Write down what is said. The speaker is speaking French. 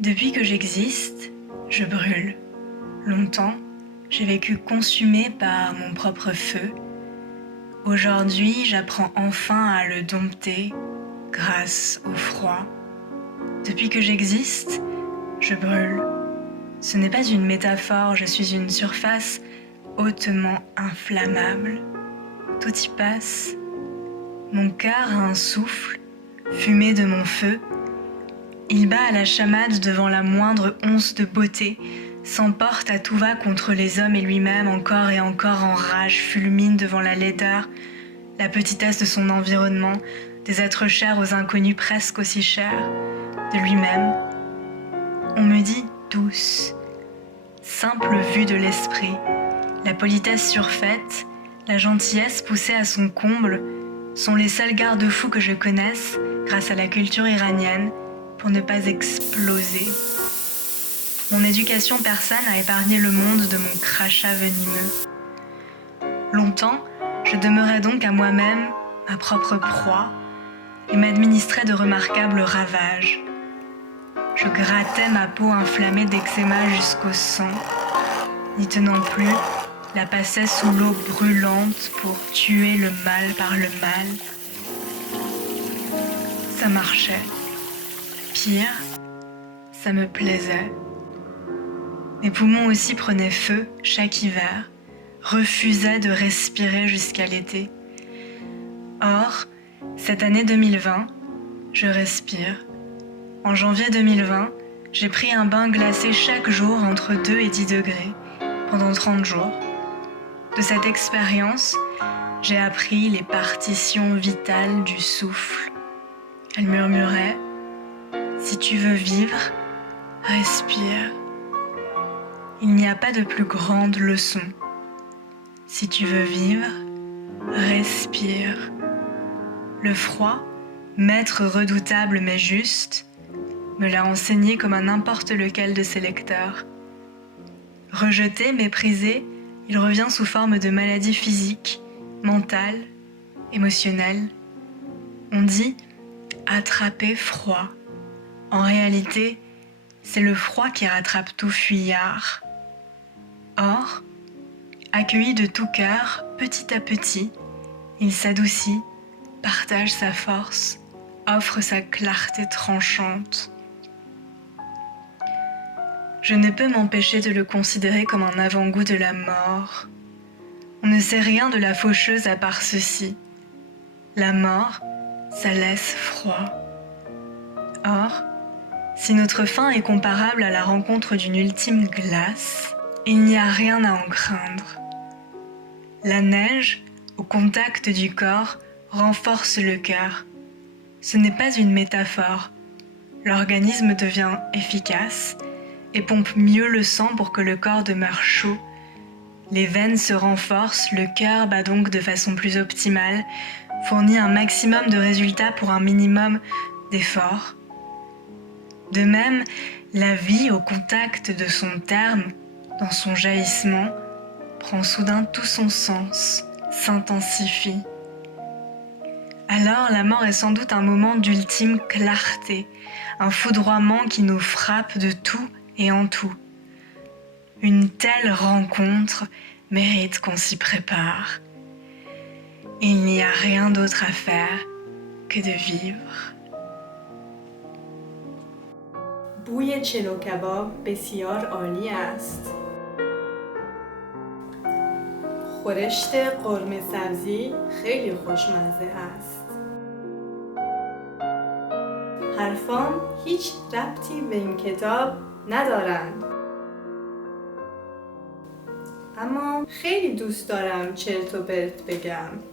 Depuis que j'existe, je brûle. Longtemps, j'ai vécu consumée par mon propre feu. Aujourd'hui, j'apprends enfin à le dompter grâce au froid. Depuis que j'existe, je brûle. Ce n'est pas une métaphore, je suis une surface hautement inflammable. Tout y passe. Mon cœur a un souffle, fumé de mon feu. Il bat à la chamade devant la moindre once de beauté, s'emporte à tout va contre les hommes et lui-même, encore et encore en rage, fulmine devant la laideur, la petitesse de son environnement, des êtres chers aux inconnus presque aussi chers, de lui-même. On me dit douce, simple vue de l'esprit, la politesse surfaite, la gentillesse poussée à son comble sont les seuls garde-fous que je connaisse grâce à la culture iranienne pour ne pas exploser. Mon éducation persane a épargné le monde de mon crachat venimeux. Longtemps, je demeurais donc à moi-même ma propre proie et m'administrais de remarquables ravages. Je grattais ma peau inflammée d'eczéma jusqu'au sang, n'y tenant plus, la passais sous l'eau brûlante pour tuer le mal par le mal. Ça marchait. Pire, ça me plaisait. Mes poumons aussi prenaient feu chaque hiver, refusaient de respirer jusqu'à l'été. Or, cette année 2020, je respire. En janvier 2020, j'ai pris un bain glacé chaque jour entre 2 et 10 degrés, pendant 30 jours. De cette expérience, j'ai appris les partitions vitales du souffle. Elle murmurait « Si tu veux vivre, respire ». Il n'y a pas de plus grande leçon. Si tu veux vivre, respire. Le froid, maître redoutable mais juste, me l'a enseigné comme à n'importe lequel de ses lecteurs. Rejeté, méprisé, il revient sous forme de maladie physique, mentale, émotionnelle. On dit « attraper froid ». En réalité, c'est le froid qui rattrape tout fuyard. Or, accueilli de tout cœur, petit à petit, il s'adoucit, partage sa force, offre sa clarté tranchante. Je ne peux m'empêcher de le considérer comme un avant-goût de la mort. On ne sait rien de la faucheuse à part ceci. La mort, ça laisse froid. Or, si notre fin est comparable à la rencontre d'une ultime glace, il n'y a rien à en craindre. La neige, au contact du corps, renforce le cœur. Ce n'est pas une métaphore. L'organisme devient efficace et pompe mieux le sang pour que le corps demeure chaud. Les veines se renforcent, le cœur bat donc de façon plus optimale, fournit un maximum de résultats pour un minimum d'efforts. De même, la vie au contact de son terme, dans son jaillissement, prend soudain tout son sens, s'intensifie. Alors la mort est sans doute un moment d'ultime clarté, un foudroiement qui nous frappe de tout et en tout. Une telle rencontre mérite qu'on s'y prépare. Il n'y a rien d'autre à faire que de vivre. بوی چلو کباب بسیار عالی است. خورشت قرمه سبزی خیلی خوشمزه است. حرفام هیچ ربطی به این کتاب ندارند. اما خیلی دوست دارم چرت و پرت بگم.